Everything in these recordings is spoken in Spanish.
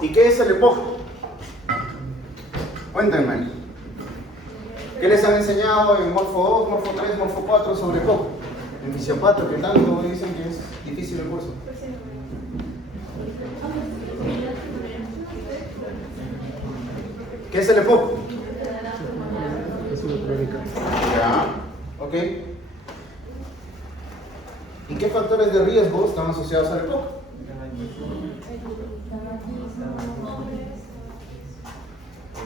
¿Y qué es el EPOC? Cuéntenme. ¿Qué les han enseñado en Morfo 2, Morfo 3, Morfo 4 sobre EPOC? En Fisiopato, ¿qué tanto dicen que es difícil el curso? ¿Qué es el EPOC? Ya, ok. ¿Y qué factores de riesgo están asociados al EPOC?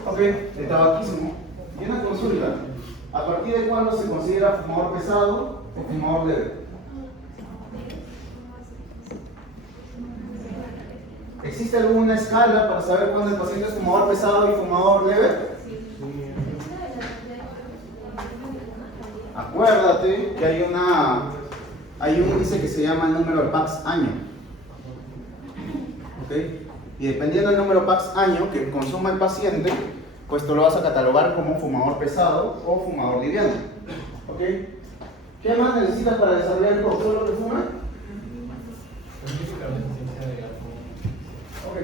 Ok, el tabaquismo. Y una consulta. ¿A partir de cuándo se considera fumador pesado o fumador leve? ¿Existe alguna escala para saber cuándo el paciente es fumador pesado y fumador leve? Acuérdate que hay un índice que se llama el número de PAX año. ¿Ok? Y dependiendo del número PAX año que consuma el paciente, pues tú lo vas a catalogar como fumador pesado o fumador liviano. ¿Ok? ¿Qué más necesitas para desarrollar el EPOC? ¿Solo que fuma? Ok.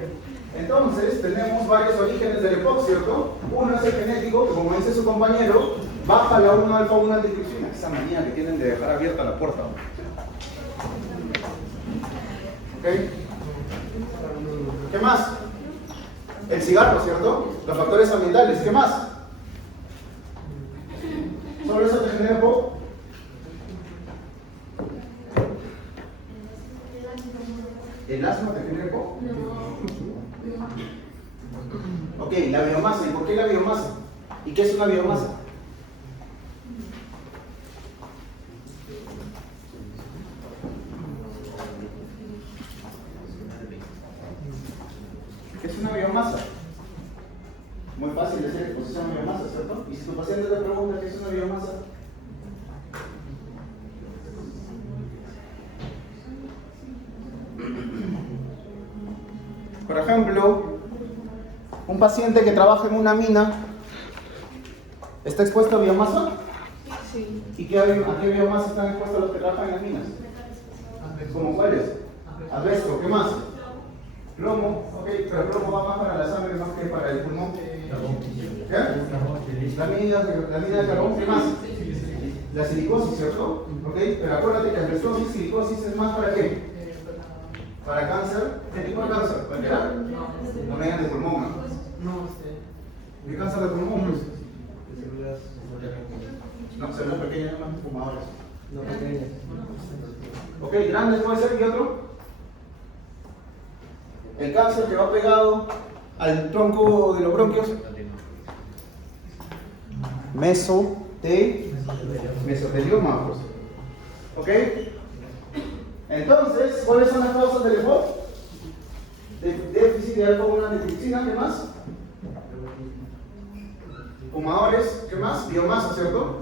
Entonces, tenemos varios orígenes del EPOC, ¿cierto? Uno es el genético, que como dice su compañero, baja la 1-alfa-1 antitripsina. Esa manía que tienen de dejar abierta la puerta. ¿Ok? ¿Qué más? El cigarro, ¿cierto? Los factores ambientales. ¿Qué más? ¿Solo eso te genera EPOC? ¿El asma te genera EPOC? Ok, la biomasa. ¿Y por qué la biomasa? ¿Y qué es una biomasa? ¿Qué es una biomasa? Muy fácil de hacer exposición a biomasa, ¿cierto? Y si tu paciente te pregunta qué es una biomasa, por ejemplo, un paciente que trabaja en una mina, ¿está expuesto a biomasa? Sí. ¿Y a qué biomasa están expuestos los que trabajan en las minas? ¿Cómo cuáles? Asbesto, ¿qué más? Plomo, ok, pero el plomo va más para la sangre más que para el pulmón. ¿Qué? La mina de carbón, ¿qué más? La silicosis, ¿cierto? Ok, pero acuérdate que asbestosis, silicosis es más para qué? ¿Para cáncer? ¿Qué tipo de cáncer? ¿Cualquiera? No me digan de pulmón, ¿no? ¿Qué cáncer de pulmón? No, células pequeñas más fumadores. No pequeñas. Ok, grandes puede ser, ¿y otro? El cáncer que va pegado al tronco de los bronquios. Mesotelioma, pues. ¿Ok? Entonces, ¿cuáles son las causas del EPOC? Déficit de alfa-1 antitripsina, ¿qué más? Fumadores, ¿qué más? Biomasa, ¿cierto?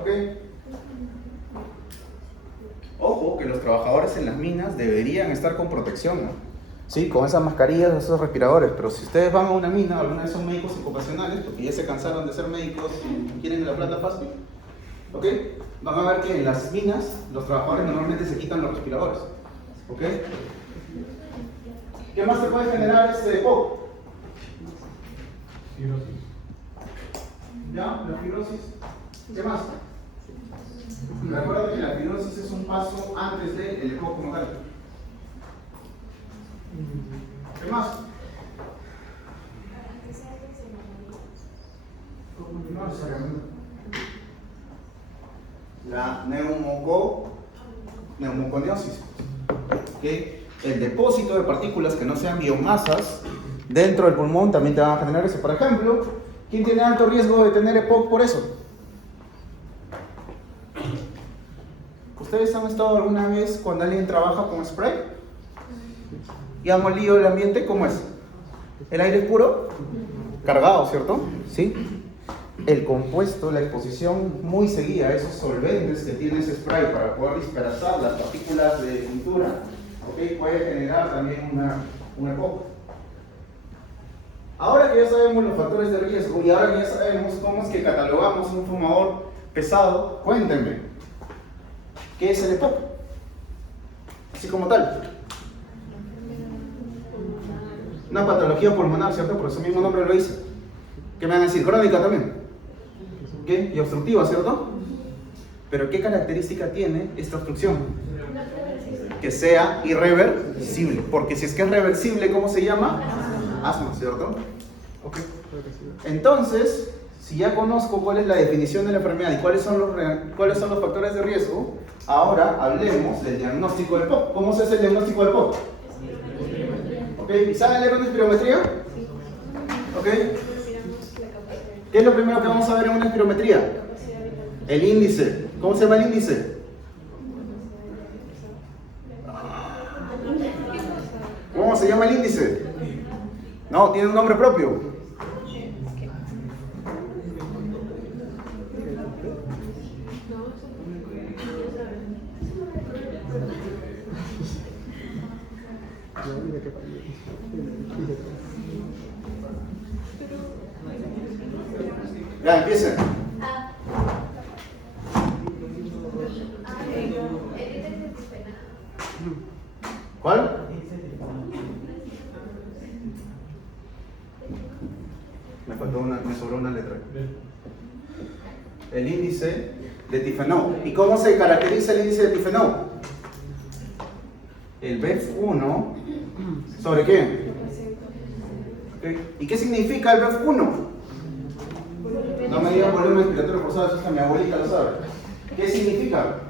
¿Ok? Ojo, que los trabajadores en las minas deberían estar con protección, ¿no? Sí, con esas mascarillas, esos respiradores, pero si ustedes van a una mina, alguna vez son médicos ocupacionales, porque ya se cansaron de ser médicos y quieren la plata fácil, ¿ok? Van a ver que en las minas los trabajadores normalmente se quitan los respiradores, ¿ok? ¿Qué más se puede generar este EPOC? Fibrosis. ¿Ya? La fibrosis. ¿Qué más? Recuerda que la fibrosis es un paso antes del EPOC como tal. ¿Qué más? No necesariamente. La neumoconiosis. ¿Okay? El depósito de partículas que no sean biomasas dentro del pulmón también te van a generar eso. Por ejemplo, ¿quién tiene alto riesgo de tener EPOC por eso? ¿Ustedes han estado alguna vez cuando alguien trabaja con spray? ¿Y han olido el ambiente? ¿Cómo es? ¿El aire es puro? Cargado, ¿cierto? ¿Sí? El compuesto, la exposición muy seguida a esos solventes que tiene ese spray para poder dispersar las partículas de pintura, ¿okay? Puede generar también una EPOC. Ahora que ya sabemos los factores de riesgo y ahora que ya sabemos cómo es que catalogamos un fumador pesado, cuéntenme, ¿qué es el EPOC? Así como tal. Una patología pulmonar, ¿cierto? Por eso mismo nombre lo dice. ¿Qué me van a decir? Crónica también. ¿Qué? Y obstructiva, ¿cierto? Pero ¿qué característica tiene esta obstrucción? Que sea irreversible. Porque si es que es reversible, ¿cómo se llama? Asma, ¿cierto? Ok. Entonces, si ya conozco cuál es la definición de la enfermedad y cuáles son los factores de riesgo, ahora hablemos del diagnóstico del POC. ¿Cómo se hace el diagnóstico del POC? Ok. ¿Y saben leer una espirometría? Ok. ¿Qué es lo primero que vamos a ver en una espirometría? El índice. ¿Cómo se llama el índice? ¿Cómo se llama el índice? No, tiene un nombre propio. Ya, empiecen. ¿Cuál? Me sobró una letra. El índice de Tifenau. ¿Y cómo se caracteriza el índice de Tifenau? El BEF1 ¿sobre qué? Okay. ¿Y qué significa el BEF1? No me digan volumen respiratorio forzado, eso es que mi abuelita lo sabe. ¿Qué significa?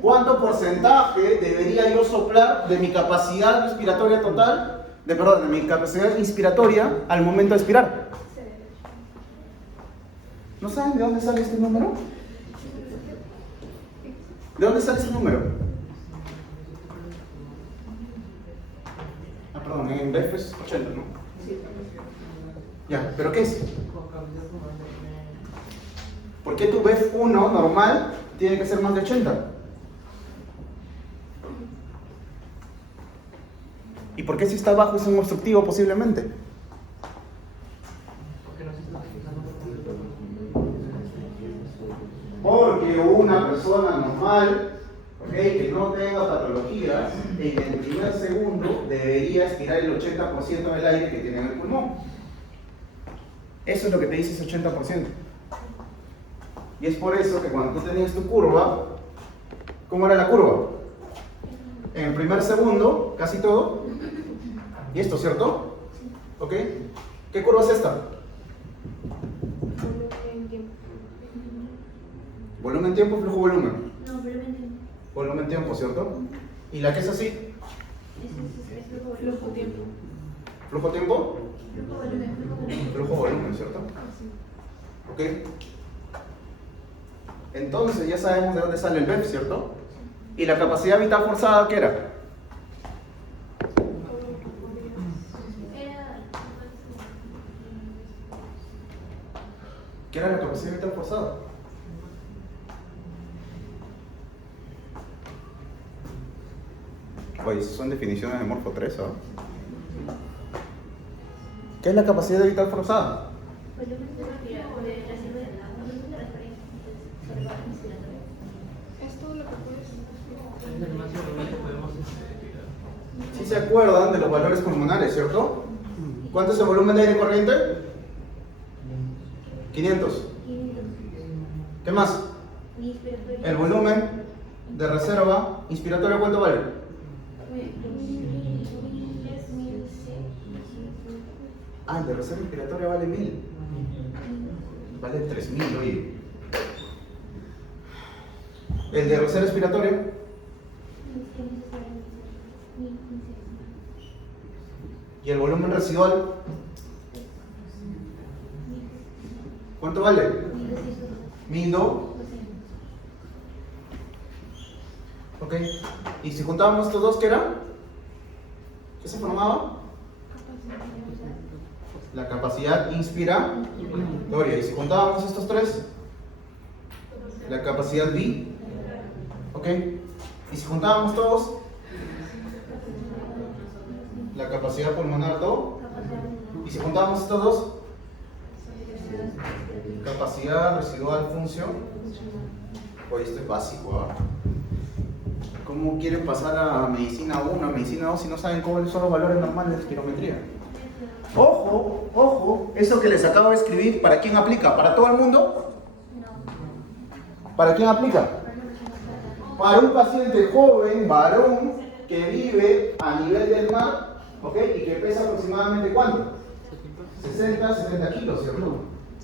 ¿Cuánto porcentaje debería yo soplar de mi capacidad respiratoria total, de mi capacidad inspiratoria al momento de expirar? ¿No saben de dónde sale este número? ¿De dónde sale ese número? Ah, perdón, en BEF es 80, ¿no? Ya, ¿pero qué es? ¿Por qué tu BEF1 normal tiene que ser más de 80? ¿Y por qué si está bajo es un obstructivo posiblemente? Porque una persona normal, que no tenga patologías, en el primer segundo debería expirar el 80% del aire que tiene en el pulmón. Eso es lo que te dice ese 80%. Y es por eso que cuando tú tenías tu curva, ¿cómo era la curva? En el primer segundo, casi todo. ¿Y esto, cierto? ¿Ok? ¿Qué curva es esta? Volumen, tiempo, flujo, volumen. No, volumen, tiempo. Volumen, tiempo, ¿cierto? ¿Y la que es así? Flujo, tiempo. ¿Flujo, tiempo? Flujo, volumen. Flujo, volumen, ¿cierto? ¿Ok? Entonces ya sabemos de dónde sale el BEF, ¿cierto? ¿Y la capacidad vital forzada qué era? ¿Qué era la capacidad vital forzada? Oye, esas son definiciones de Morfo 3, ¿ah? ¿Qué es la capacidad vital forzada? Es todo lo que puedes. ¿Sí se acuerdan de los valores pulmonares, cierto? ¿Cuánto es el volumen de aire corriente? 500. ¿Qué más? El volumen de reserva inspiratorio, ¿cuánto vale? Ah, el de reserva inspiratoria vale 1000. Vale 3000, oye. El de reserva expiratoria. ¿Y el volumen residual? ¿Cuánto vale? 1002. Ok. ¿Y si juntábamos estos dos, qué era? ¿Qué se formaba? La capacidad inspiratoria. ¿Y si juntábamos estos tres? La capacidad B. Ok. ¿Y si juntábamos todos? La capacidad pulmonar do. ¿Y si juntábamos estos dos? Capacidad residual función. Oye, esto es básico, ¿ah? ¿Cómo quieren pasar a medicina 1, a medicina 2 si no saben cuáles son los valores normales de espirometría? Ojo, ojo, eso que les acabo de escribir, ¿para quién aplica? ¿Para todo el mundo? ¿Para quién aplica? Para un paciente joven, varón, que vive a nivel del mar, ¿ok? Y que pesa aproximadamente ¿cuánto? 70 kilos, ¿cierto?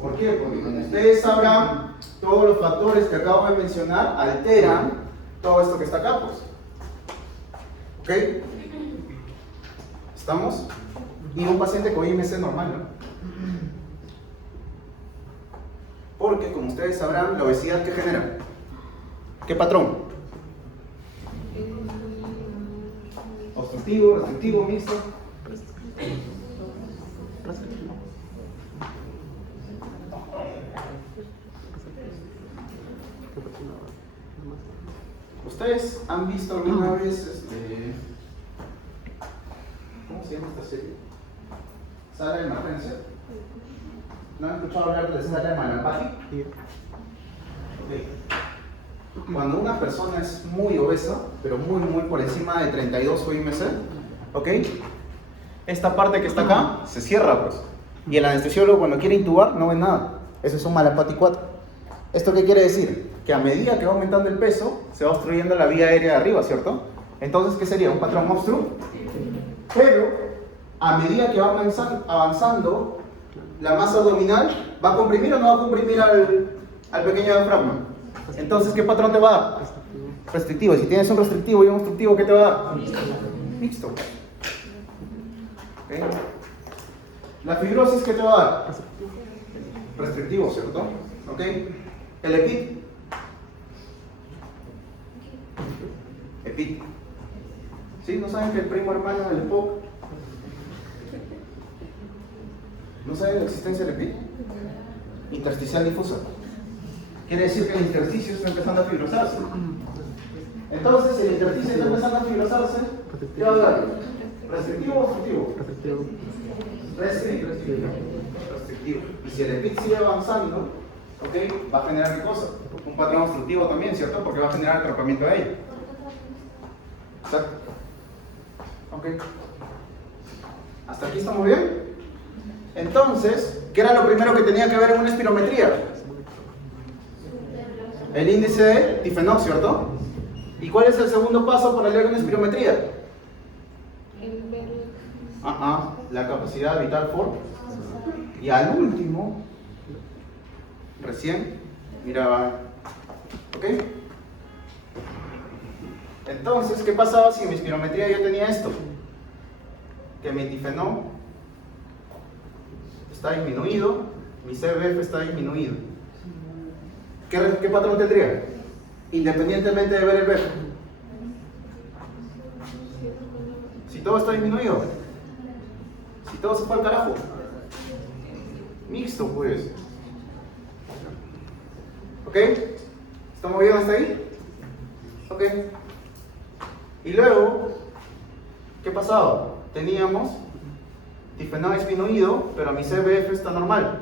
¿Por qué? Porque como ustedes sabrán, todos los factores que acabo de mencionar alteran todo esto que está acá, pues. ¿Ok? ¿Estamos? Y un paciente con IMC normal, ¿no? Porque, como ustedes sabrán, la obesidad, ¿qué genera? ¿Qué patrón? Obstructivo, restrictivo, mixto. ¿Ustedes han visto alguna vez ¿cómo se llama esta serie? ¿Sala de emergencia? ¿No han escuchado hablar de sala de Manapati? Okay. Cuando una persona es muy obesa, pero muy por encima de 32 IMC, ¿ok? Esta parte que está acá se cierra, pues. Y el anestesiólogo cuando quiere intubar no ve nada. Eso es un Malapati 4. ¿Esto qué quiere decir? Que a medida que va aumentando el peso, se va obstruyendo la vía aérea de arriba, ¿cierto? Entonces, ¿qué sería? ¿Un patrón obstructivo? Pero, a medida que va avanzando, la masa abdominal, ¿va a comprimir o no va a comprimir al pequeño diafragma? Entonces, ¿qué patrón te va a dar? Restrictivo. Y si tienes un restrictivo y un obstructivo, ¿qué te va a dar? Mixto. ¿Okay? La fibrosis, ¿qué te va a dar? Restrictivo, ¿cierto? ¿Ok? El EPIT. EPIT. ¿Sí? ¿No saben que el primo hermano del EPOC? ¿No saben la existencia del EPIT? Intersticial difusa. Quiere decir que el intersticio está empezando a fibrosarse. Entonces, si el intersticio está empezando a fibrosarse, ¿qué va a dar? ¿Restrictivo o obstructivo? Restrictivo. Y si el EPIT sigue avanzando, ¿ok? Va a generar ¿qué cosa? Un patrón obstructivo también, ¿cierto? Porque va a generar atrapamiento de ella. ¿Exacto? ¿Ok? ¿Hasta aquí estamos bien? Entonces, ¿qué era lo primero que tenía que ver en una espirometría? El índice de difenón, ¿cierto? ¿Y cuál es el segundo paso para leer una espirometría? La capacidad vital for. Y al último, recién, mira, ¿ok? Entonces, ¿qué pasaba si en mi espirometría yo tenía esto? Que mi difenón está disminuido, mi CBF está disminuido. ¿Qué patrón tendría? Independientemente de ver el BEF. Si todo está disminuido, si todo se fue al carajo, mixto pues. ¿Ok? ¿Estamos bien hasta ahí? ¿Ok? Y luego, ¿qué pasaba? Teníamos difenón disminuido, pero mi CBF está normal.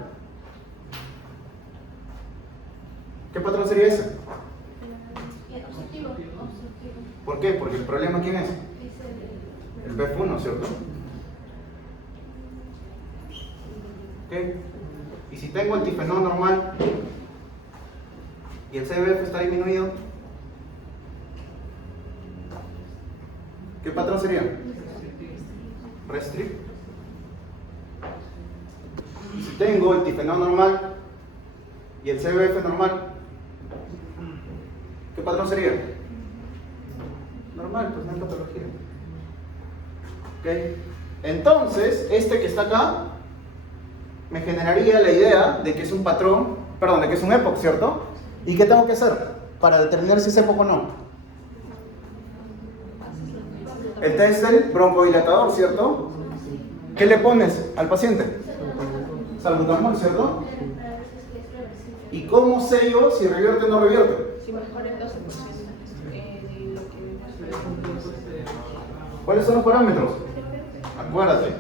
¿Qué patrón sería ese? Obstructivo. ¿Por qué? Porque el problema, ¿quién es? El BEF1, ¿cierto? ¿Ok? Y si tengo el difenón normal y el CBF está disminuido, ¿qué patrón sería? Restrict. Y si tengo el difenón normal y el CBF normal, ¿qué patrón sería? Normal, pues no hay patología. ¿Ok? Entonces, este que está acá me generaría la idea de que es un patrón, perdón, de que es un EPOC, ¿cierto? ¿Y qué tengo que hacer para determinar si es EPOC o no? El test del broncodilatador, ¿cierto? ¿Qué le pones al paciente? Salbutamol, ¿cierto? ¿Y cómo sé yo si revierte o no revierte? Si mejora el 12% de lo que... ¿Cuáles son los parámetros? Acuérdate,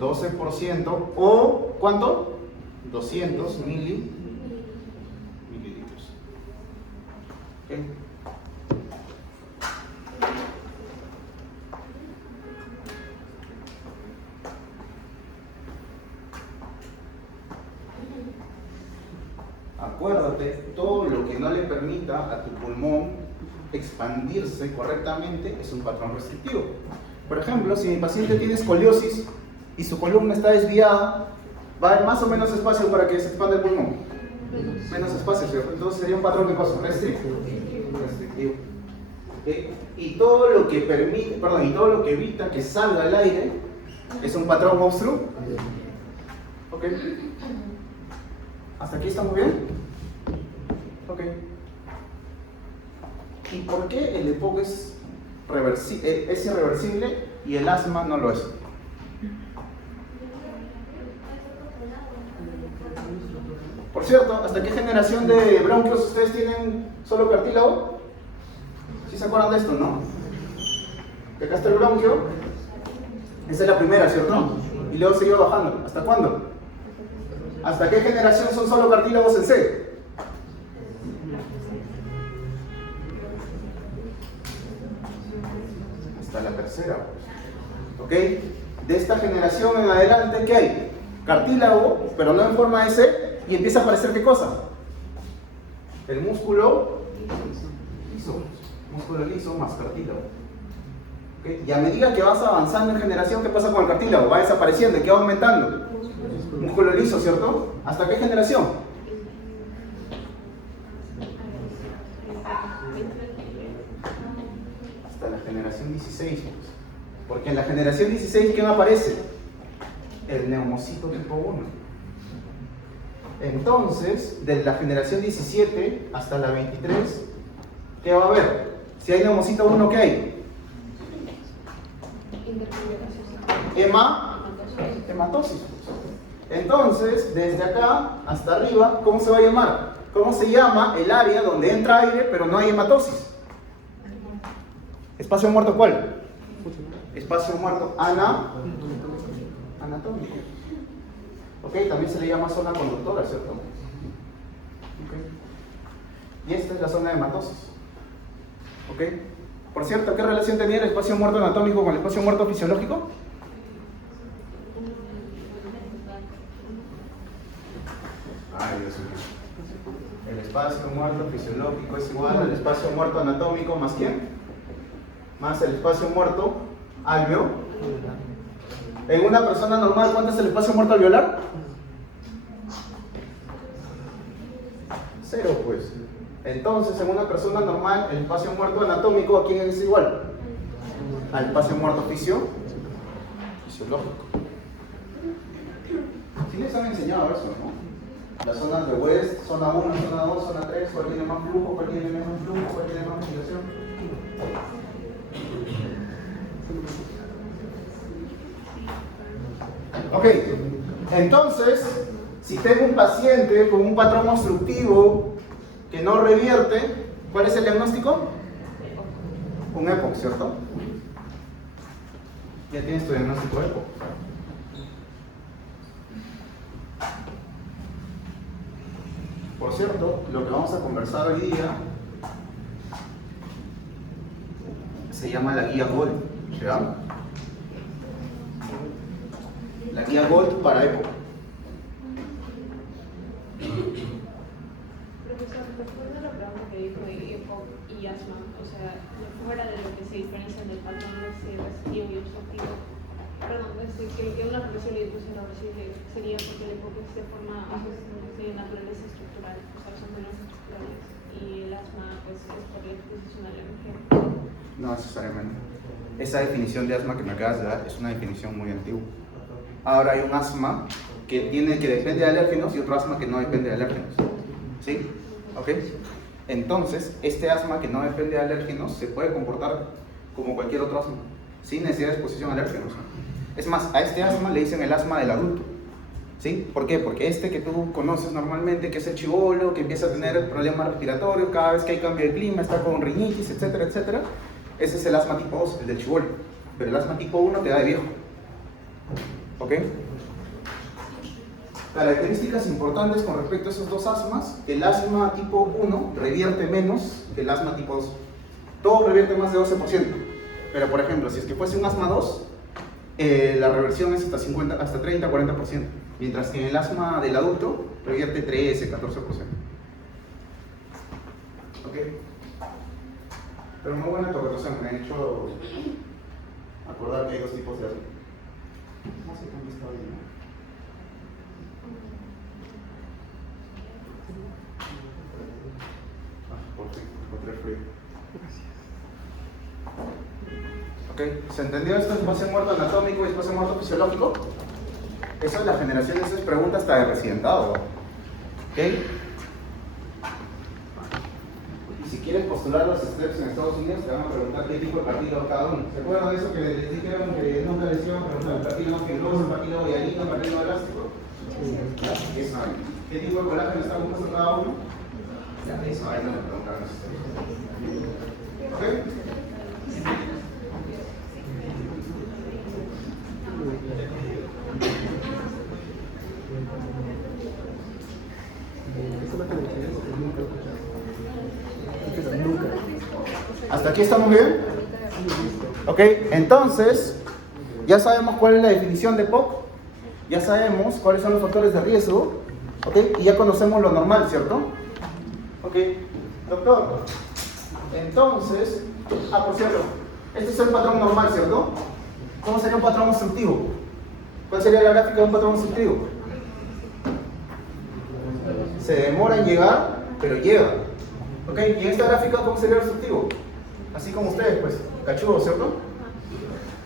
12% o ¿cuánto? 200 mililitros. ¿Okay? acuérdate, todo lo que no le permita a tu pulmón expandirse correctamente es un patrón restrictivo. Por ejemplo, si mi paciente tiene escoliosis y su columna está desviada, va a haber más o menos espacio para que se expanda el pulmón. Menos espacio, ¿cierto? Entonces sería un patrón de cosa restrictivo. ¿Okay? Y todo lo que permite, y todo lo que evita que salga el aire es un patrón obstructivo. ¿Ok? ¿Hasta aquí estamos bien? Ok. ¿Y por qué el EPOC es irreversible y el asma no lo es? Por cierto, ¿hasta qué generación de bronquios ustedes tienen solo cartílago? ¿Sí se acuerdan de esto, no? Que acá está el bronquio. Esa es la primera, ¿cierto? Y luego siguió bajando. ¿Hasta cuándo? ¿Hasta qué generación son solo cartílagos en C? Hasta la tercera. ¿Ok? De esta generación en adelante, ¿qué hay? Cartílago, pero no en forma de C, y empieza a aparecer ¿qué cosa? El músculo liso. Músculo liso más cartílago. ¿Okay? Y a medida que vas avanzando en generación, ¿qué pasa con el cartílago? Va desapareciendo, ¿qué va aumentando? Músculo liso, ¿cierto? ¿Hasta qué generación? Hasta la generación 16. Porque en la generación 16, ¿quién aparece? El neumocito tipo 1. Entonces, de la generación 17 hasta la 23, ¿qué va a haber? Si hay neumocito 1, ¿qué hay? Hematosis. Entonces, desde acá hasta arriba, ¿cómo se va a llamar? ¿Cómo se llama el área donde entra aire pero no hay hematosis? ¿Espacio muerto cuál? Espacio muerto anatómico. Ok, también se le llama zona conductora, ¿cierto? Okay. Y esta es la zona de hematosis. Ok. Por cierto, ¿qué relación tenía el espacio muerto anatómico con el espacio muerto fisiológico? Ay, Dios mío. El espacio muerto fisiológico es igual al espacio muerto anatómico más ¿quién? Más el espacio muerto alveolar. En una persona normal, ¿cuánto es el espacio muerto alveolar? 0, pues. Entonces, en una persona normal, el espacio muerto anatómico, ¿a quién es igual? Al espacio muerto fisiológico. Sí les han enseñado eso, ¿no? Las zonas de West, zona 1, zona 2, zona 3, cuál tiene más flujo, cuál tiene menos flujo, cuál tiene más ventilación. Ok, entonces, si tengo un paciente con un patrón obstructivo que no revierte, ¿cuál es el diagnóstico? Un EPOC, ¿cierto? Ya tienes tu diagnóstico EPOC. Por cierto, lo que vamos a conversar hoy día se llama la guía GOLD, ¿ya? La guía GOLD para EPOC. Profesor, después de la pregunta que dijo de EPOC y asma, o sea, fuera de lo que se diferencia del patrón restrictivo y obstructivo, perdón, es decir, que una reversible y otra irreversible sería porque el EPOC es de forma de naturaleza estructural, o sea, son menos estructurales, y el asma pues es por la exposición al emergente. No necesariamente. Esa definición de asma que me acabas de dar es una definición muy antigua. Ahora hay un asma que depende de alérgenos y otro asma que no depende de alérgenos. ¿Sí? ¿Ok? Entonces, este asma que no depende de alérgenos se puede comportar como cualquier otro asma, sin necesidad de exposición a alérgenos. Es más, a este asma le dicen el asma del adulto. ¿Sí? ¿Por qué? Porque este que tú conoces normalmente, que es el chibolo, que empieza a tener problemas respiratorios cada vez que hay cambio de clima, está con rinitis, etcétera, etcétera, ese es el asma tipo 2, el del chibolo. Pero el asma tipo 1 te da de viejo. ¿Ok? Características importantes con respecto a esos dos asmas: el asma tipo 1 revierte menos que el asma tipo 2. Todo revierte más de 12%. Pero por ejemplo, si es que fuese un asma 2, la reversión es hasta 30-40%. Mientras que en el asma del adulto revierte 13-14%. ¿Ok? Pero muy buena interpretación, me ha hecho acordar que hay dos tipos de asma. No sé cuánto está bien, ¿no? Por fin, encontré frío. Ok, ¿se entendió esto? Espacio muerto anatómico y espacio muerto fisiológico. Eso es la generación de esas preguntas hasta de residentado. ¿Ok? Y si quieres postular los steps en Estados Unidos, te van a preguntar qué tipo de cartílago cada uno. ¿Se acuerdan de eso que les dijeron que nunca les iban a preguntar el cartílago fibroso, el cartílago hialino, el cartílago elástico? ¿Ya? Eso, ¿eh? ¿Qué tipo de colágeno está compuesto cada uno? Ya, eso ahí no me preguntaron los steps. ¿Ok? ¿Hasta aquí estamos bien? Ok, entonces, ya sabemos cuál es la definición de POC, ya sabemos cuáles son los factores de riesgo, ok, y ya conocemos lo normal, ¿cierto? Ok, doctor, entonces, por cierto, este es el patrón normal, ¿cierto? ¿Cómo sería un patrón obstructivo? ¿Cuál sería la gráfica de un patrón obstructivo? Se demora en llegar, pero llega. ¿Ok? Y en esta gráfica, ¿cómo sería el obstructivo? Así como ustedes, pues, cachudo, ¿cierto?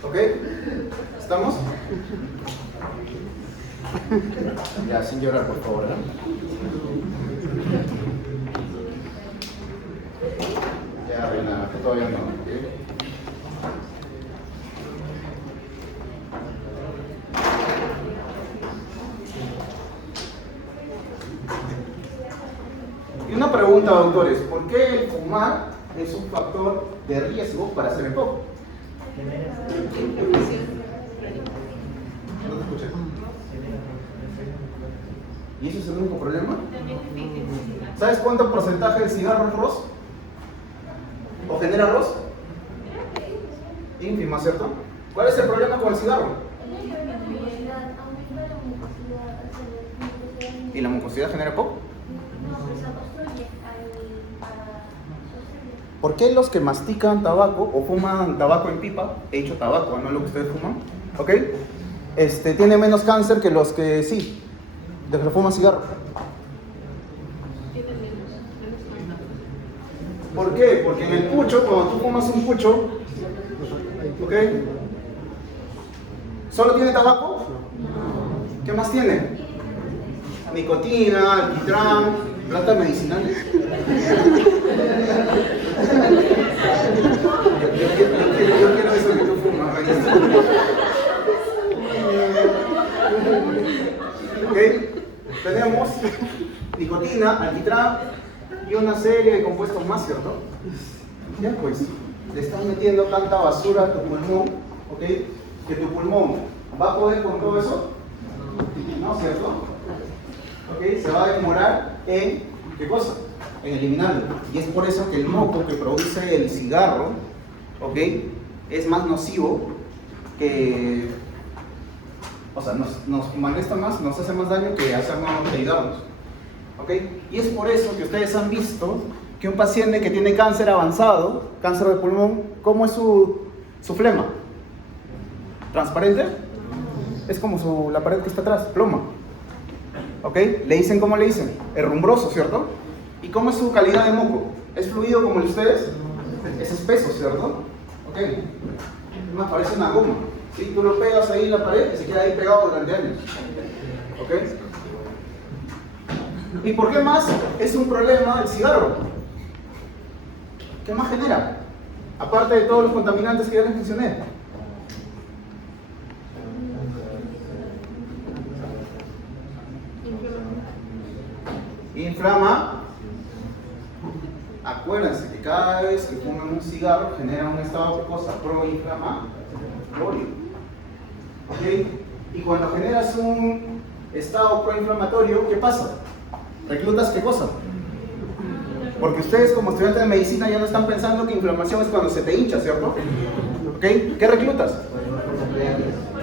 ¿Ok? ¿Estamos? Ya, sin llorar, por favor, ¿eh? Ya, Reina, todavía no, ¿ok? Y una pregunta, doctores, ¿por qué el fumar es un factor de riesgo para hacer el POC? No te escuché. ¿Y eso es el único problema? ¿Sabes cuánto porcentaje del cigarro es ROS? ¿O genera ROS? Ínfima, ¿cierto? ¿Cuál es el problema con el cigarro? ¿Y la mucosidad genera POC? ¿Por qué los que mastican tabaco o fuman tabaco en pipa, he dicho tabaco, no es lo que ustedes fuman, ¿ok? Tienen menos cáncer que los que sí, de los que fuman cigarro? ¿Por qué? Porque en el pucho, cuando tú fumas un pucho, ¿ok? ¿Solo tiene tabaco? ¿Qué más tiene? Nicotina, alquitrán, plantas medicinales. Yo quiero eso que tú fumas. ¿Ok? Tenemos nicotina, alquitrán y una serie de compuestos más, ¿cierto? Ya pues, le estás metiendo tanta basura a tu pulmón, ¿ok? Que tu pulmón va a poder con todo eso, ¿no? ¿Cierto? ¿Ok? Se va a demorar en, ¿qué cosa? En eliminarlo. Y es por eso que el moco que produce el cigarro, ¿ok? Es más nocivo que, o sea, nos molesta más, nos hace más daño que hacernos ayudarnos, ¿ok? Y es por eso que ustedes han visto que un paciente que tiene cáncer avanzado, cáncer de pulmón, ¿cómo es su flema? ¿Transparente? Es como la pared que está atrás, ploma. ¿Ok? ¿Le dicen cómo le dicen? Herrumbroso, ¿cierto? ¿Y cómo es su calidad de moco? ¿Es fluido como el de ustedes? Es espeso, ¿cierto? ¿Ok? Más parece una goma. ¿Sí? Tú lo pegas ahí en la pared y se queda ahí pegado durante años. ¿Ok? ¿Y por qué más es un problema el cigarro? ¿Qué más genera? Aparte de todos los contaminantes que ya les mencioné. Inflama. Acuérdense que cada vez que fuman un cigarro genera un estado de cosa proinflamatorio. ¿Ok? Y cuando generas un estado proinflamatorio, ¿qué pasa? ¿Reclutas qué cosa? Porque ustedes como estudiantes de medicina ya no están pensando que inflamación es cuando se te hincha, ¿cierto? ¿Ok? ¿Qué reclutas?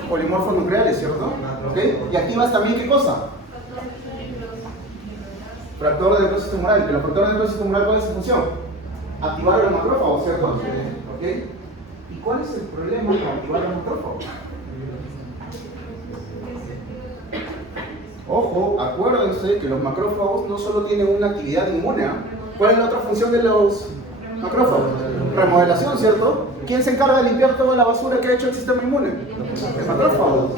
Polimorfos nucleares, ¿cierto? ¿Ok? Y activas también ¿qué cosa? Fractor de necrosis tumoral. ¿Que los factores de necrosis tumoral cuál es su función? activar a los macrófagos, ¿cierto? ¿Ok? ¿Y cuál es el problema con activar a los macrófagos? Ojo, acuérdense que los macrófagos no solo tienen una actividad inmune. ¿Cuál es la otra función de los macrófagos? Remodelación, ¿cierto? ¿Quién se encarga de limpiar toda la basura que ha hecho el sistema inmune? El macrófago.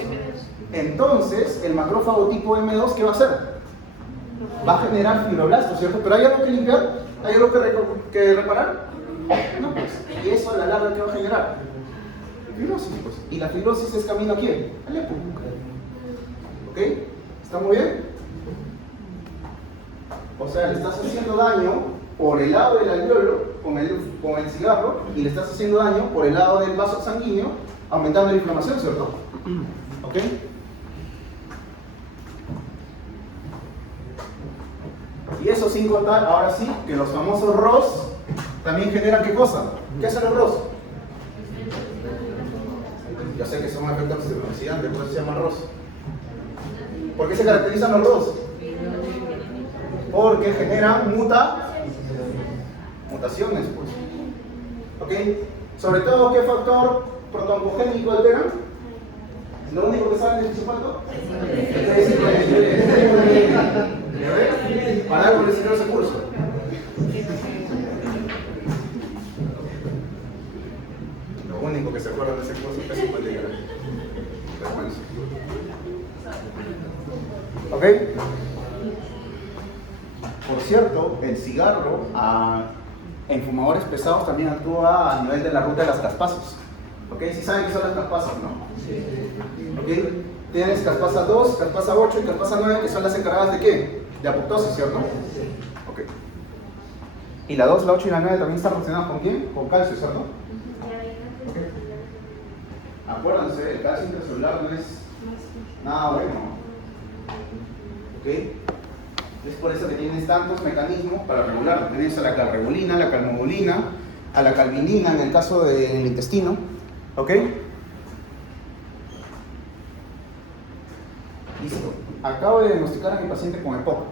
Entonces, el macrófago tipo M2, ¿qué va a hacer? Va a generar fibroblastos, ¿cierto? ¿Pero hay algo que limpiar? ¿Hay algo que reparar? No, pues. ¿Y eso a la larga qué va a generar? Fibrosis, pues. ¿Y la fibrosis es camino a quién? Al EPO. ¿Ok? ¿Estamos bien? O sea, le estás haciendo daño por el lado del alveolo con el cigarro y le estás haciendo daño por el lado del vaso sanguíneo, aumentando la inflamación, ¿cierto? ¿Ok? Y eso sin contar, ahora sí, que los famosos ROS también generan ¿qué cosa? ¿Qué hacen los ROS? Yo sé que son efectos oxidantes, por eso se llama ROS. ¿Por qué se caracterizan los ROS? Porque generan mutaciones, pues. ¿Ok? Sobre todo, ¿qué factor protoncogénico alteran? Lo único que saben de sulfato. Para algo les sirvió ese curso. Lo único que se acuerdan de ese curso es el poligrama. ¿Ok? Por cierto, el cigarro en fumadores pesados también actúa a nivel de la ruta de las caspasas. ¿Ok? ¿Sí saben qué son las caspasas, no? Sí. ¿Ok? Tienes caspasa 2, caspasa 8 y caspasa 9, que son las encargadas de ¿qué? De apoptosis, ¿cierto? Ok. Y la 2, la 8 y la 9 también están relacionadas ¿con quién? Con calcio, ¿cierto? Okay. Acuérdense, el calcio intracelular no es nada bueno. ¿Ok? Es por eso que tienes tantos mecanismos para regularlo. Tienes a la calregulina, a la calmodulina, a la calvinina en el caso del intestino. ¿Ok? Listo. Acabo de diagnosticar a mi paciente con EPOC.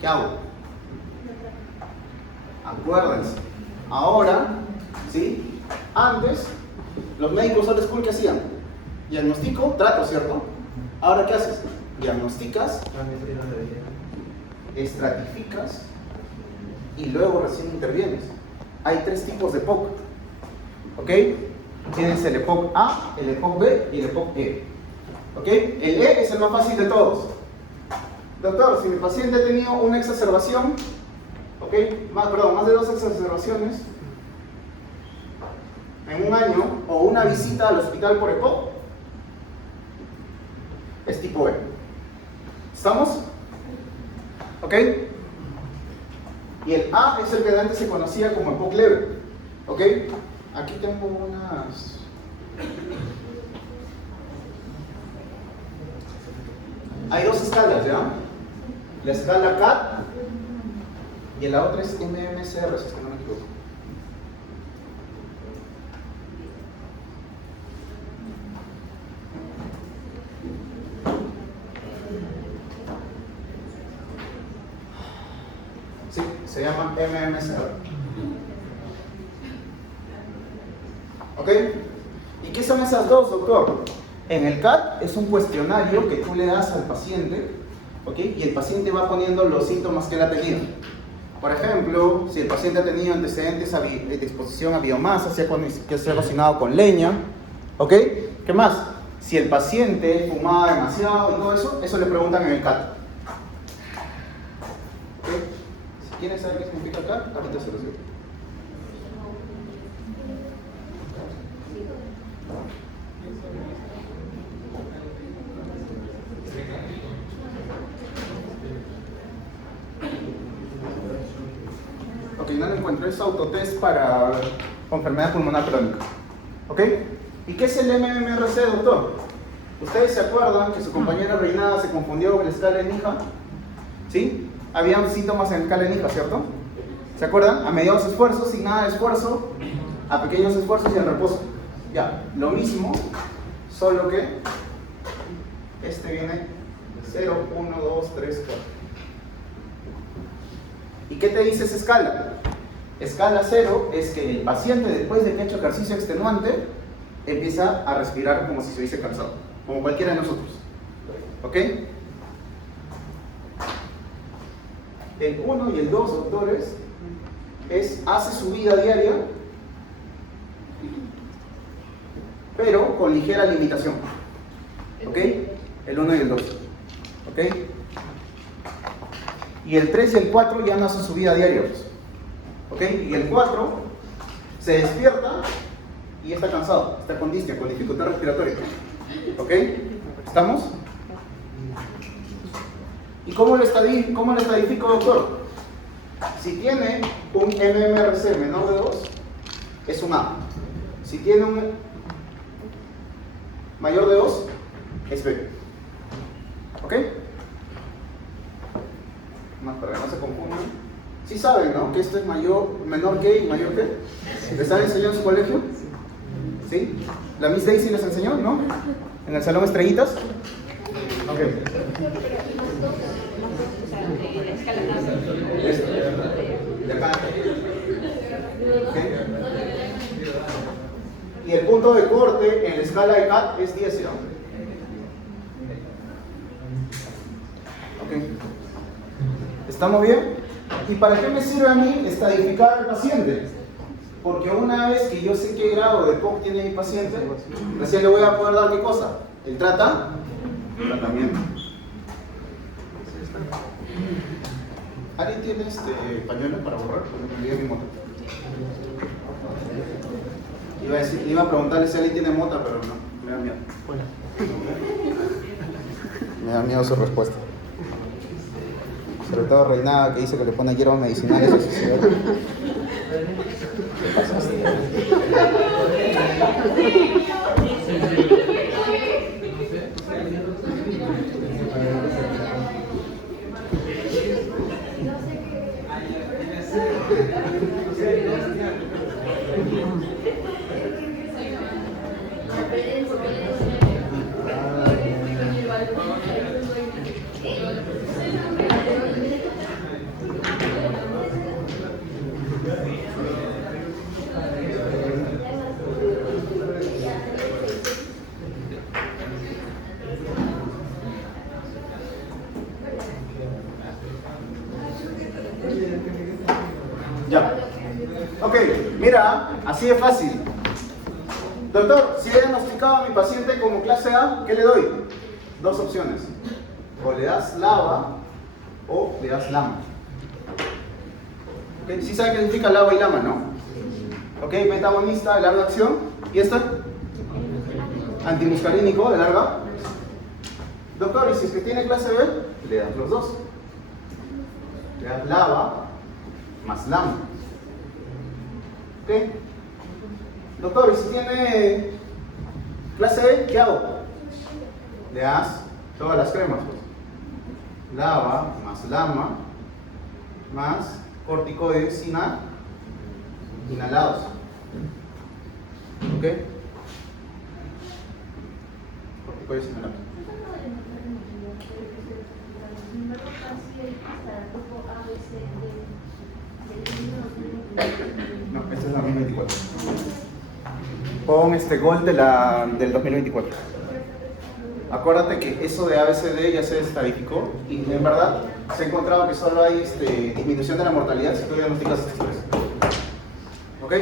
¿Qué hago? Acuérdense. Ahora, ¿sí? Antes, los médicos old school, ¿qué hacían? Diagnostico, trato, ¿cierto? Ahora, ¿qué haces? Diagnosticas, estratificas y luego recién intervienes. Hay 3 tipos de EPOC. ¿Ok? Tienes el EPOC A, el EPOC B y el EPOC E. ¿Ok? El E es el más fácil de todos. Doctor, si mi paciente ha tenido una exacerbación, ¿ok? Más de 2 exacerbaciones en un año o una visita al hospital por EPOC, es tipo E. ¿Estamos? ¿Ok? Y el A es el que antes se conocía como EPOC leve. ¿Ok? Aquí tengo unas... Hay 2 escalas, ¿ya? La escala CAT y la otra es MMSR, si es que no me equivoco. Sí, se llama MMSR. ¿Ok? ¿Y qué son esas dos, doctor? En el CAT es un cuestionario que tú le das al paciente, ¿ok? Y el paciente va poniendo los síntomas que él ha tenido. Por ejemplo, si el paciente ha tenido antecedentes de exposición a biomasa, que se ha cocinado con leña, ¿ok? ¿Qué más? Si el paciente fumaba demasiado y todo eso, eso le preguntan en el CAT. ¿Ok? Si quieren saber qué significa CAT, ahorita se los digo. Ok, no lo encuentro, es autotest para enfermedad pulmonar crónica. ¿Ok? ¿Y qué es el MMRC, doctor? ¿Ustedes se acuerdan que su compañera Reinada se confundió con la escala de Nija? ¿Sí? Habían síntomas en la escala de Nija, ¿cierto? ¿Se acuerdan? A mediados esfuerzos, sin nada de esfuerzo, a pequeños esfuerzos y en reposo. Ya, lo mismo, solo que este viene 0, 1, 2, 3, 4. ¿Y qué te dice esa escala? Escala 0 es que el paciente, después de que ha hecho ejercicio extenuante, empieza a respirar como si se hubiese cansado, como cualquiera de nosotros. ¿Ok? El 1 y el 2, doctores, hace su vida diaria, pero con ligera limitación. ¿Ok? El 1 y el 2. ¿Ok? Y el 3 y el 4 ya no hacen su vida diaria. ¿Ok? Y el 4 se despierta y está cansado, está con disnea, con dificultad respiratoria. ¿Ok? ¿Estamos? ¿Y cómo lo estadifico, doctor? Si tiene un MMRC menor de 2, es un A. Si tiene un mayor de 2, es B. ¿Ok? Más para que no se confundan. Sí saben, ¿no? Que esto es menor que y mayor que. ¿Les han enseñado en su colegio? ¿Sí? ¿La Miss Daisy les enseñó, no? ¿En el salón Estrellitas? Ok. De acá. Okay. Y el punto de corte en la escala de CAT es 10, ¿no? Ok. ¿Estamos bien? ¿Y para qué me sirve a mí estadificar al paciente? Porque una vez que yo sé qué grado de POC tiene mi paciente, recién le voy a poder dar qué cosa. El tratamiento. ¿Alguien tiene pañuelos para borrar? Porque me olvidé mi moto. Iba a preguntarle si alguien tiene mota, pero no, me da miedo. Me da miedo su respuesta. Sobre todo Reinada, que dice que le pone hierbas medicinales a su ciudad. ¿Qué pasaste? Ya. Ok, mira, así de fácil. Doctor, si he diagnosticado a mi paciente como clase A, ¿qué le doy? Dos opciones. O le das lava o le das lama. ¿Okay? ¿Sí sabe qué significa lava y lama, no? Ok, metagonista de larga acción. ¿Y esta? Antimuscarínico de larga. Doctor, y si es que tiene clase B, le das los dos. Le das lava más lama. ¿Ok? Doctor, ¿y si tiene clase B, qué hago? Le das todas las cremas, pues. Lava más lama más corticoides inhalados. ¿Ok? Corticoides inhalados. No, esta es la 2024. Pon Gold del 2024. Acuérdate que eso de ABCD ya se estadificó y en verdad se ha encontrado que solo hay disminución de la mortalidad si tú diagnosticas estos tres. ¿Ok?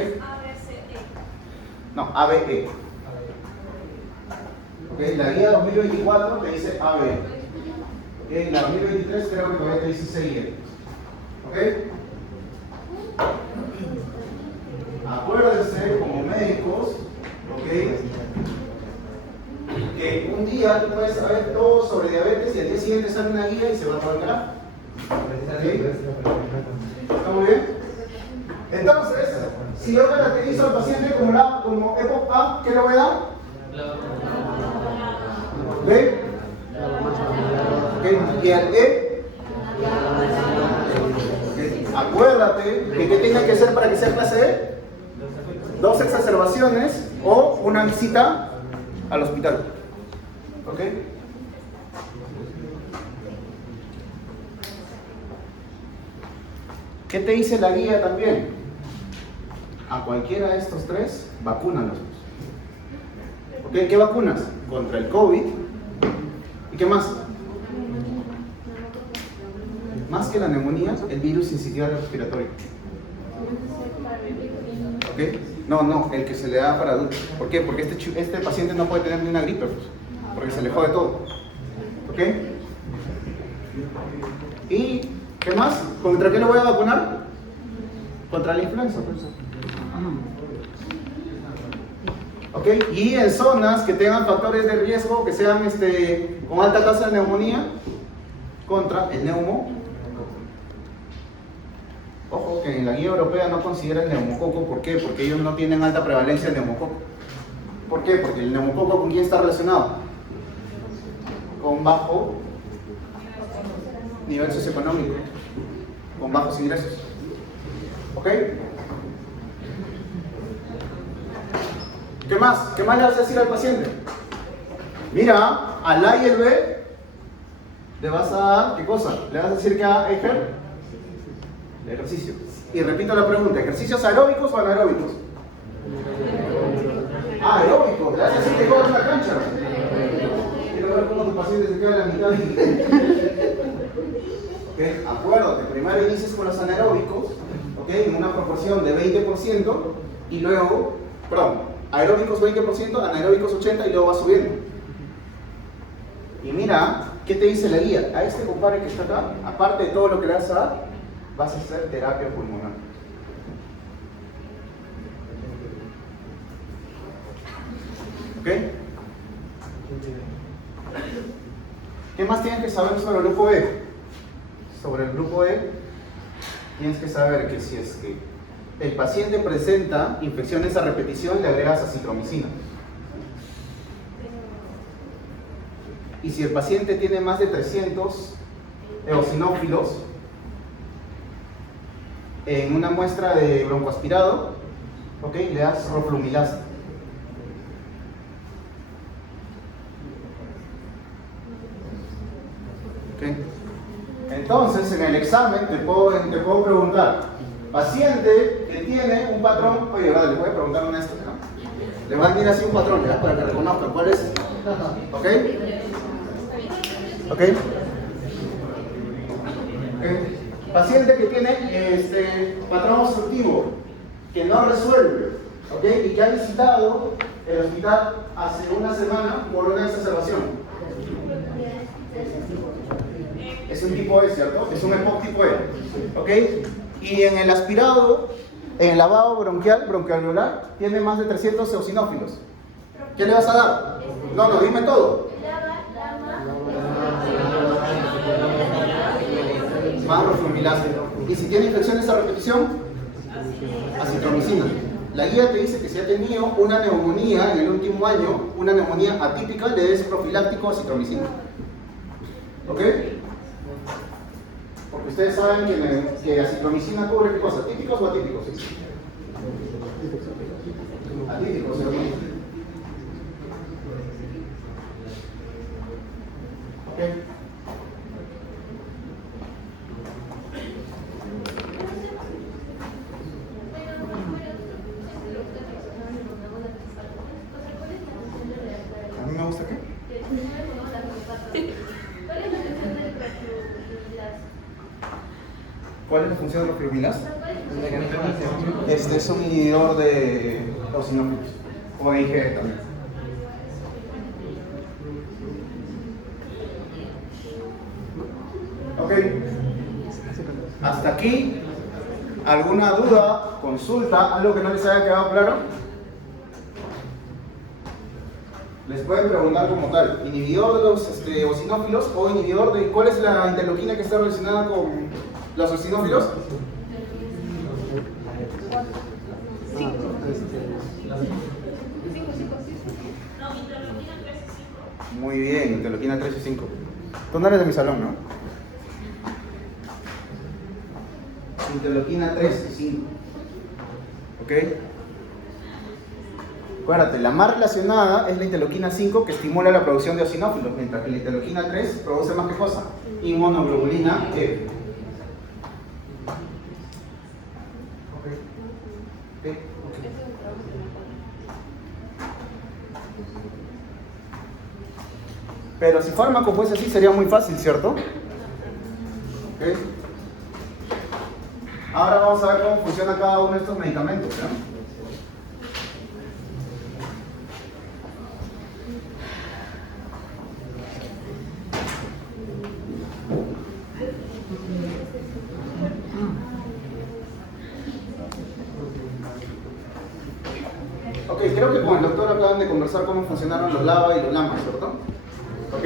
No, ABE. ¿Ok? La guía 2024 te dice ABE. ¿Ok? La 2023 creo que todavía te dice CIE. ¿Ok? Acuérdense como médicos, ¿ok? Que un día tú puedes saber todo sobre diabetes y al día siguiente sale una guía y se va a poder ganar. ¿Okay? ¿Estamos bien? Entonces, si yo caracterizo al paciente como EPOC A, ¿qué le voy a dar? ¿B? ¿Okay? Y al E, acuérdate que ¿qué tiene que hacer para que sea clase E? 2 exacerbaciones o una visita al hospital. ¿Ok? ¿Qué te dice la guía también? a cualquiera de estos tres, vacúnalos. ¿Ok? ¿Qué vacunas? Contra el COVID. ¿Y qué más? Más que la neumonía, el virus incisional respiratorio. ¿Ok? No, el que se le da para adultos. ¿Por qué? Porque este paciente no puede tener ni una gripe, pues, porque se le jode todo. ¿Ok? ¿Y qué más? ¿Contra qué lo voy a vacunar? Contra la influenza. ¿Ok? Y en zonas que tengan factores de riesgo, que sean con alta tasa de neumonía, contra el neumo. Ojo que en la guía europea no considera el neumococo. ¿Por qué? Porque ellos no tienen alta prevalencia de neumococo. ¿Por qué? Porque el neumococo, ¿con quién está relacionado? Con bajo nivel socioeconómico, con bajos ingresos. ¿Ok? ¿Qué más? ¿Qué más le vas a decir al paciente? Mira, al A y el B le vas a dar, ¿qué cosa? Le vas a decir que haga ejercicio. Y repito la pregunta, ¿ejercicios aeróbicos o anaeróbicos? Aeróbicos, le vas a decir que corra en la cancha. Quiero ver cómo tu paciente se queda en la mitad. ¿Okay? Acuérdate, primero inicies con los anaeróbicos, ¿okay? En una proporción de 20% y luego, aeróbicos 20%, anaeróbicos 80% y luego vas subiendo. Y mira, ¿qué te dice la guía? A este compadre que está acá, aparte de todo lo que le vas a dar, vas a hacer terapia pulmonar. ¿Ok? ¿Qué más tienes que saber sobre el grupo E? Sobre el grupo E, tienes que saber que si es que el paciente presenta infecciones a repetición, le agregas acitromicina. Y si el paciente tiene más de 300 eosinófilos en una muestra de broncoaspirado, ¿ok? Le das roflumilasa. ¿Ok? Entonces, en el examen te puedo preguntar, paciente que tiene un patrón, oye, vale, les voy a preguntar una de estas, ¿no? Le voy a decir así un patrón, ¿ya? Para que reconozcan cuál es. ¿Ok? ¿Ok? Paciente que tiene patrón obstructivo, que no resuelve, ¿ok? Y que ha visitado el hospital hace una semana por una exacerbación. Es un tipo E, ¿cierto? Es un EPOC tipo E, ¿ok? Y en el aspirado, en el lavado bronquialveolar, tiene más de 300 eosinófilos. ¿Qué le vas a dar? No, dime todo. Más roflumilasa. Y si tiene infecciones a repetición, acitromicina. La guía te dice que si ha tenido una neumonía en el último año, una neumonía atípica, le des profiláctico acitromicina. ¿Ok? Porque ustedes saben que acitromicina cubre ¿qué cosa? ¿Típicos o atípicos? Atípicos, ¿cierto? ¿Ok? ¿A mí me gusta qué? ¿Cuál es la función de los fibromilas? Es un inhibidor de eosinófilos, o IgE también. Ok. Hasta aquí, ¿alguna duda, consulta, algo que no les haya quedado claro? Les pueden preguntar como tal, ¿inhibidor de los eosinófilos o inhibidor de cuál es la interleuquina que está relacionada con los eosinófilos? Muy bien, interleuquina 3 y 5. Tú no eres de mi salón, ¿no? Interleuquina 3 y 5. ¿Ok? Acuérdate, la más relacionada es la interleuquina 5 que estimula la producción de eosinófilos, mientras que la interleuquina 3 produce más que cosa, inmunoglobulina E. Ok. Pero si fármaco fuese así sería muy fácil, ¿cierto? ¿Ok? Ahora vamos a ver cómo funciona cada uno de estos medicamentos, ¿ya? Ok, creo que con el doctor acaban de conversar cómo funcionaron los LABA y los LAMA, ¿cierto? Ok,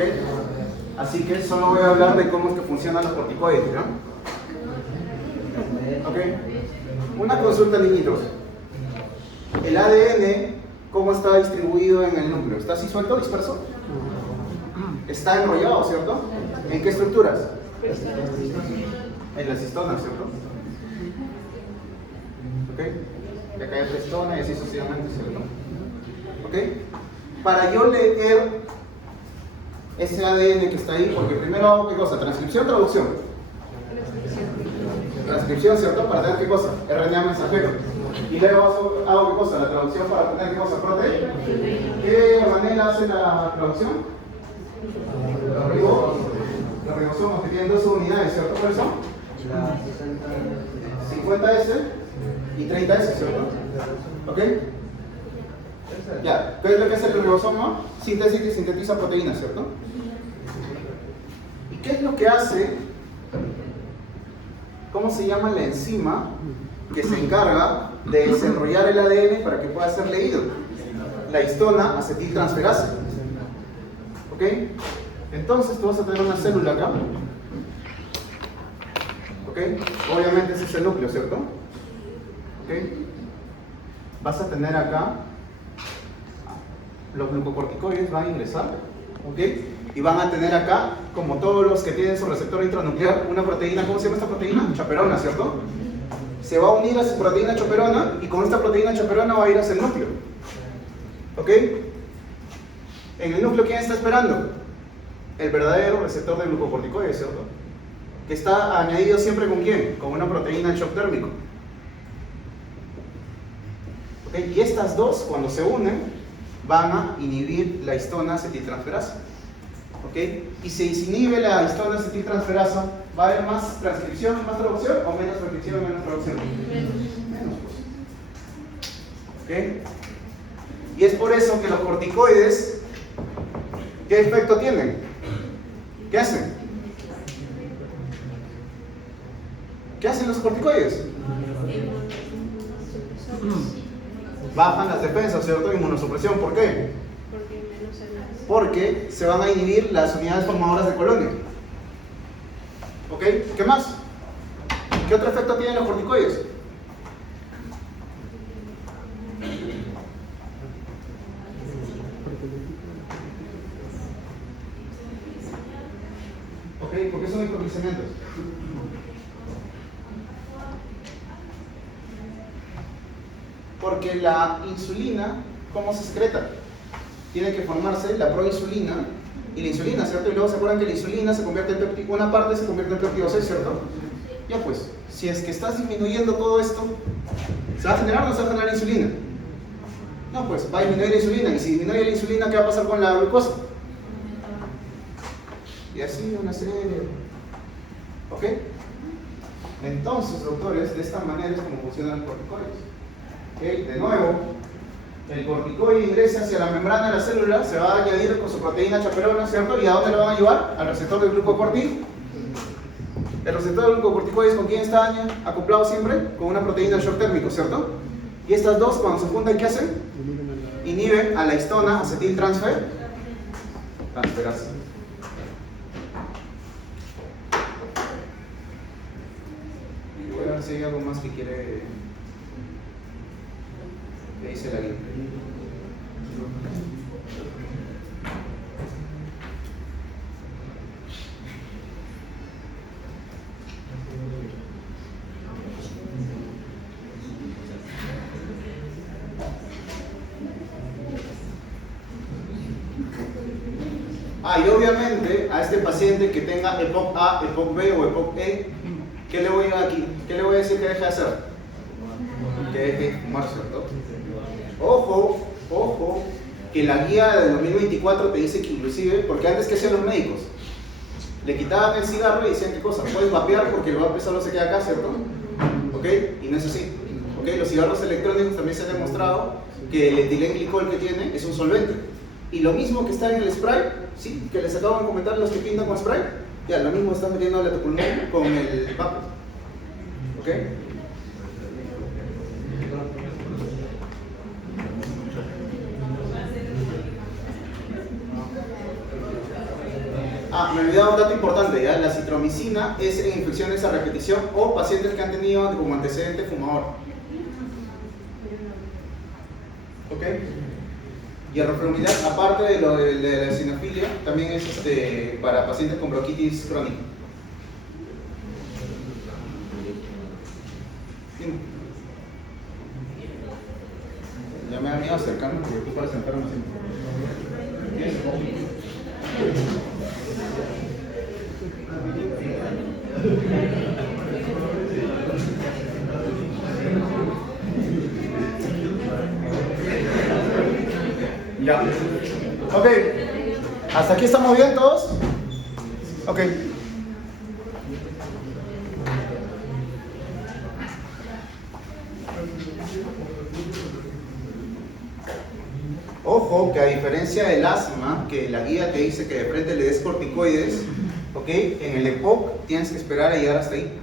así que solo voy a hablar de cómo es que funcionan los corticoides, ¿no? Ok, una consulta, niñitos. El ADN, ¿cómo está distribuido en el núcleo? ¿Está así suelto, disperso? Está enrollado, ¿cierto? ¿En qué estructuras? En las histonas, ¿cierto? Ok, y acá hay otra histona y así sucesivamente, ¿cierto? Ok, para yo leer ese ADN que está ahí, porque primero hago ¿qué cosa? ¿Transcripción o traducción? Transcripción, ¿cierto? Para tener ¿qué cosa? RNA mensajero. Y luego hago ¿qué cosa? La traducción para tener ¿qué cosa? Proteína. ¿Qué manera hace la traducción? Los ribosomos que tienen 2 unidades, ¿cierto? ¿Cuáles son? 50S y 30S, ¿cierto? ¿Ok? Ya, ¿qué es lo que hace el ribosoma? Síntesis y sintetiza proteínas, ¿cierto? ¿Y qué es lo que hace? ¿Cómo se llama la enzima que se encarga de desenrollar el ADN para que pueda ser leído? La histona acetiltransferasa. ¿Ok? Entonces tú vas a tener una célula acá. ¿Ok? Obviamente ese es el núcleo, ¿cierto? ¿Ok? Vas a tener acá, los glucocorticoides van a ingresar, ¿ok? Y van a tener acá, como todos los que tienen su receptor intranuclear, una proteína. ¿Cómo se llama esta proteína? Chaperona, ¿cierto? Se va a unir a su proteína chaperona y con esta proteína chaperona va a ir hacia el núcleo. ¿Ok? En el núcleo, ¿quién está esperando? El verdadero receptor de glucocorticoides, ¿cierto? Que está añadido siempre ¿con quién? Con una proteína de shock térmico. ¿Ok? Y estas dos, cuando se unen, van a inhibir la histona acetiltransferasa. ¿Ok? Y si inhibe la histona acetiltransferasa, ¿va a haber más transcripción, más traducción o menos transcripción y menos traducción? Menos, pues. ¿Ok? Y es por eso que los corticoides, ¿qué efecto tienen? ¿Qué hacen? ¿Qué hacen los corticoides? Bajan las defensas, ¿cierto? Inmunosupresión. ¿Por qué? Porque se van a inhibir las unidades formadoras de colonia. ¿Ok? ¿Qué más? ¿Qué otro efecto tienen los corticoides? ¿Ok? ¿Por qué son microglicemientos? Porque la insulina, ¿cómo se secreta? Tiene que formarse la proinsulina y la insulina, ¿cierto? Y luego se acuerdan que la insulina se convierte en péptido, una parte se convierte en péptido 6, ¿cierto? Ya pues, si es que estás disminuyendo todo esto, ¿se va a generar o no se va a generar insulina? No, pues va a disminuir la insulina, y si disminuye la insulina, ¿qué va a pasar con la glucosa? Y así una serie de... ¿Ok? Entonces, doctores, de esta manera es como funcionan los corticoides. ¿Okay? De nuevo, el corticoide ingresa hacia la membrana de la célula, se va a añadir con su proteína chaperona, ¿cierto? ¿Y a dónde lo van a llevar? Al receptor del glucocorticoide. El receptor del glucocorticoide, ¿con quién está acoplado siempre? Con una proteína de shock térmico, ¿cierto? Y estas dos, cuando se juntan, ¿qué hacen? Inhiben a la histona acetiltransferasa. Voy a ver si hay algo más que quiere... ¿Qué dice la guía? Y obviamente a este paciente que tenga EPOC A, EPOC B o EPOC E, ¿qué le voy a decir que deje de hacer? Que deje de fumar, ¿cierto? Ojo, ojo, que la guía de 2024 te dice que inclusive, porque antes que hacían los médicos, le quitaban el cigarro y decían qué cosa, puedes vapear porque el vapeo solo se queda acá, ¿cierto? ¿Ok? Y no es así. ¿Ok? Los cigarros electrónicos también se ha demostrado que el etilenglicol que tiene es un solvente. Y lo mismo que está en el spray, ¿sí? Que les acaban de comentar los que pintan con spray, ya, lo mismo están metiendo a tu pulmón con el vapeo. ¿Ok? Ah, me olvidaba un dato importante, ¿ya? La citromicina es en infecciones a repetición o pacientes que han tenido como antecedente fumador. ¿Ok? Y el roflumilast, aparte de lo de la eosinofilia, también es para pacientes con bronquitis crónica. Ya me da miedo acercarme porque tú pareces enfermo siempre. Ya. Ok. ¿Hasta aquí estamos bien todos? Ok. Ojo que a diferencia del asma, que la guía te dice que de frente le des corticoides, ¿ok? En el EPOC tienes que esperar a llegar hasta ahí.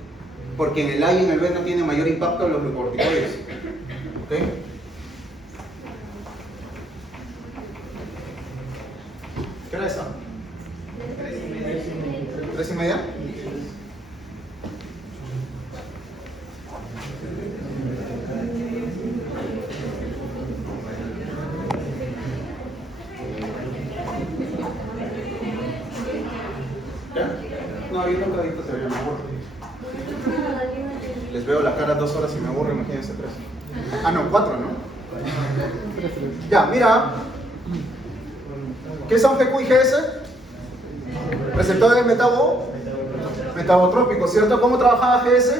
Porque en el A y en el B no tiene mayor impacto los corticoides. ¿Ok? ¿Qué hora es esa? 3:30. ¿Ya? No, yo nunca he visto teoría, me aburro. Les veo la cara 2 horas y me aburro, imagínense 3. Ah, no, 4, ¿no? Ya, mira. ¿Qué son GQ y GS? Receptores metabotrópicos, ¿cierto? ¿Cómo trabajaba GS?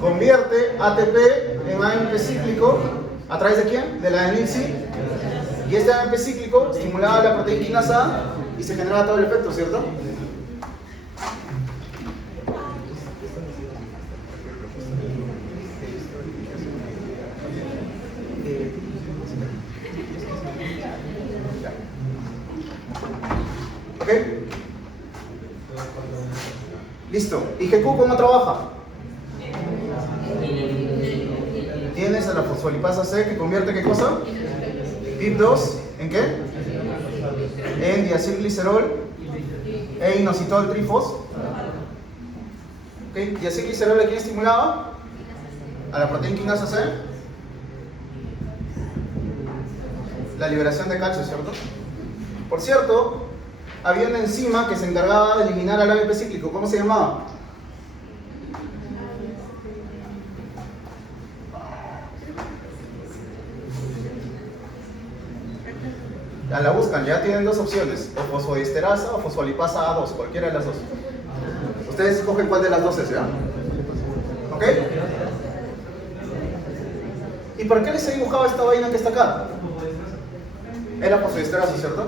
Convierte ATP en AMP cíclico. ¿A través de quién? De la adenosina. Y este AMP cíclico estimulaba la proteína quinasa A y se generaba todo el efecto, ¿cierto? ¿Ok? Listo. ¿Y GQ cómo trabaja? Tienes a la fosfolipasa C que convierte ¿qué cosa? PIP2 ¿en qué? En diacilglicerol e inositol trifos. ¿Ok? Diacilglicerol ¿a quién estimulaba? A la proteína quinasa C. La liberación de calcio, ¿cierto? Por cierto, había una enzima que se encargaba de eliminar al AMP cíclico. ¿Cómo se llamaba? Ya la buscan, ya tienen dos opciones, o fosfodiesterasa o fosfolipasa A2, cualquiera de las dos. Ustedes escogen cuál de las dos es, ¿ya? ¿Ok? ¿Y por qué les he dibujado esta vaina que está acá? Era fosfodiesterasa, ¿cierto?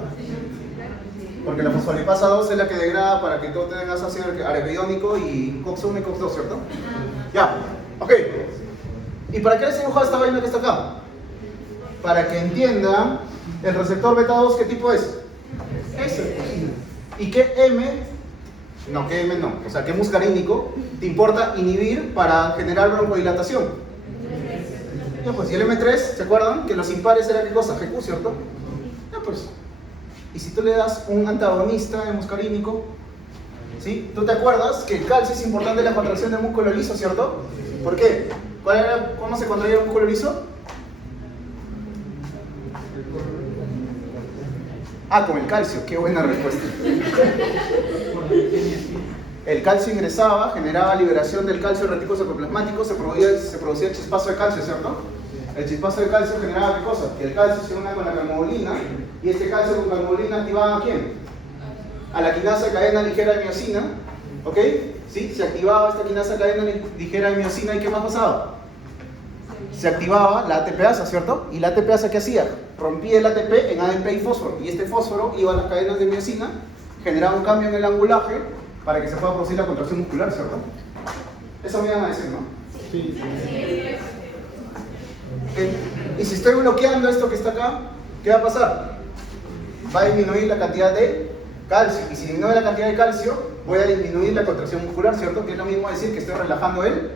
Porque la fosfolipasa 2 es la que degrada para que tú tengas ácido araquidónico y COX-1 y COX-2, ¿cierto? Ya, ok. ¿Y para qué les he dibujado esta vaina que está acá? Para que entiendan el receptor beta 2, ¿qué tipo es? Ese. ¿Y qué M? No, ¿qué M no? O sea, ¿qué muscarínico te importa inhibir para generar broncodilatación? Ya pues, y el M3, ¿se acuerdan? Que los impares era ¿qué cosa? GQ, ¿cierto? Ya pues. Y si tú le das un antagonista de muscarínico, ¿sí? ¿Tú te acuerdas que el calcio es importante en la contracción del músculo liso, ¿cierto? ¿Por qué? ¿Cómo se contraía el músculo liso? Ah, con el calcio, qué buena respuesta. El calcio ingresaba, generaba liberación del calcio reticosarcoplasmático, se producía el chispazo de calcio, ¿cierto? El chispazo de calcio generaba ¿qué cosa? Que el calcio se una con la calmodulina y este calcio con calmodulina activaba ¿a quién? A la quinasa cadena ligera de miosina, ¿ok? ¿Sí? Se activaba esta quinasa cadena ligera de miosina y ¿qué más pasaba? se activaba la ATPasa, ¿cierto? Y la ATPasa, ¿qué hacía? Rompía el ATP en ADP y fósforo. Y este fósforo iba a las cadenas de miosina, generaba un cambio en el angulaje para que se pueda producir la contracción muscular, ¿cierto? Eso me iban a decir, ¿no? Sí. Y si estoy bloqueando esto que está acá, ¿qué va a pasar? Va a disminuir la cantidad de calcio. Y si disminuye la cantidad de calcio, voy a disminuir la contracción muscular, ¿cierto? Que es lo mismo decir que estoy relajando el...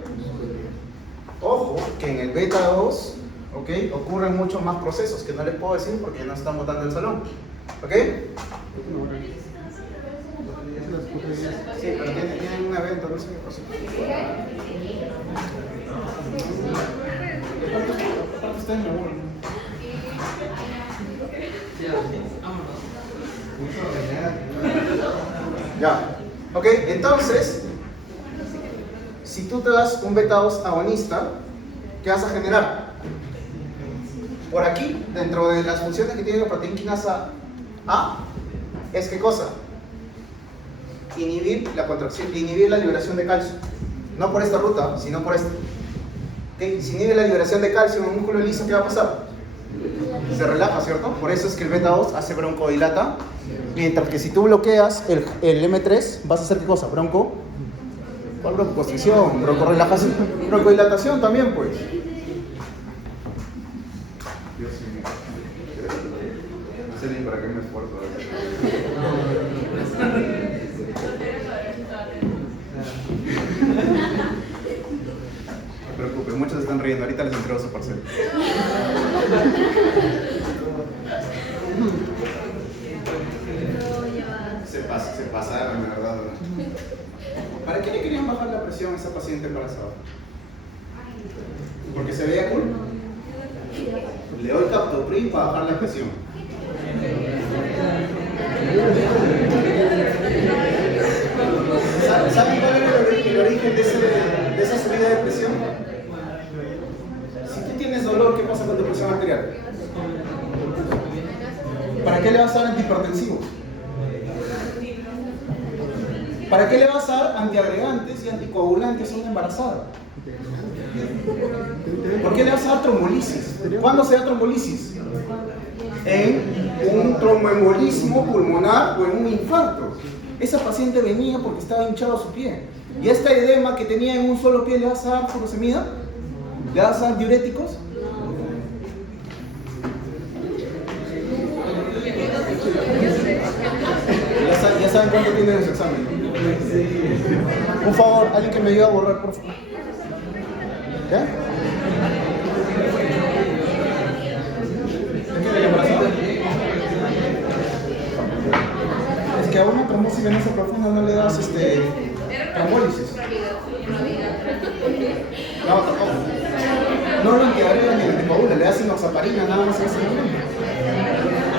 Ojo, que en el beta 2, ¿ok? Ocurren muchos más procesos que no les puedo decir porque ya no están botando el salón. ¿Ok? Sí, pero tienen un evento, no sé qué cosa. Aparte ustedes me aburren. Ya. Ok, entonces, si tú te das un beta 2 agonista, ¿qué vas a generar? Por aquí, dentro de las funciones que tiene la proteína quinasa A, es ¿qué cosa? Inhibir la contracción, inhibir la liberación de calcio. No por esta ruta, sino por esta. ¿Okay? Si inhibe la liberación de calcio en un músculo liso, ¿qué va a pasar? Se relaja, ¿cierto? Por eso es que el beta 2 hace broncodilata. Mientras que si tú bloqueas el M3, vas a hacer ¿qué cosa? ¿Bronco? ¿Cuál broncoconstricción? ¿Broncorelajación? Broncodilatación también, pues. Dios mío. No sé ni para qué me esfuerzo. No te preocupes, muchos están riendo. Ahorita les entrego su parcela. Se pasaron, de verdad. ¿Para qué le querían bajar la presión a esa paciente embarazada? ¿Porque se veía cool? Le doy captopril para bajar la presión. ¿Saben cuál es el origen de esa subida de presión? Si tú tienes dolor, ¿qué pasa con tu presión arterial? ¿Para qué le vas a dar antihipertensivos? ¿Para qué le vas a dar antiagregantes y anticoagulantes a una embarazada? ¿Por qué le vas a dar trombolisis? ¿Cuándo se da trombolisis? En un tromboembolismo pulmonar o en un infarto. Esa paciente venía porque estaba hinchado su pie. Y esta edema que tenía en un solo pie, ¿le vas a dar furosemida? ¿Le vas a dar diuréticos? Ya saben cuánto tiene en su examen. Por favor, alguien que me ayude a borrar, por favor. ¿Ya? ¿Es que le embarazada? Es que a una trombosis venosa profunda no le das trombólisis. No, tampoco. No lo antiagrega ni anticoagula, le das inoxaparina nada más en ese momento.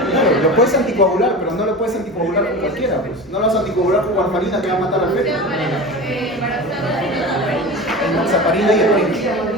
Claro, lo puedes anticoagular, pero no lo puedes anticoagular con cualquiera. Pues. No lo vas a anticoagular con warfarina que va a matar al feto. Inoxaparina y heparin.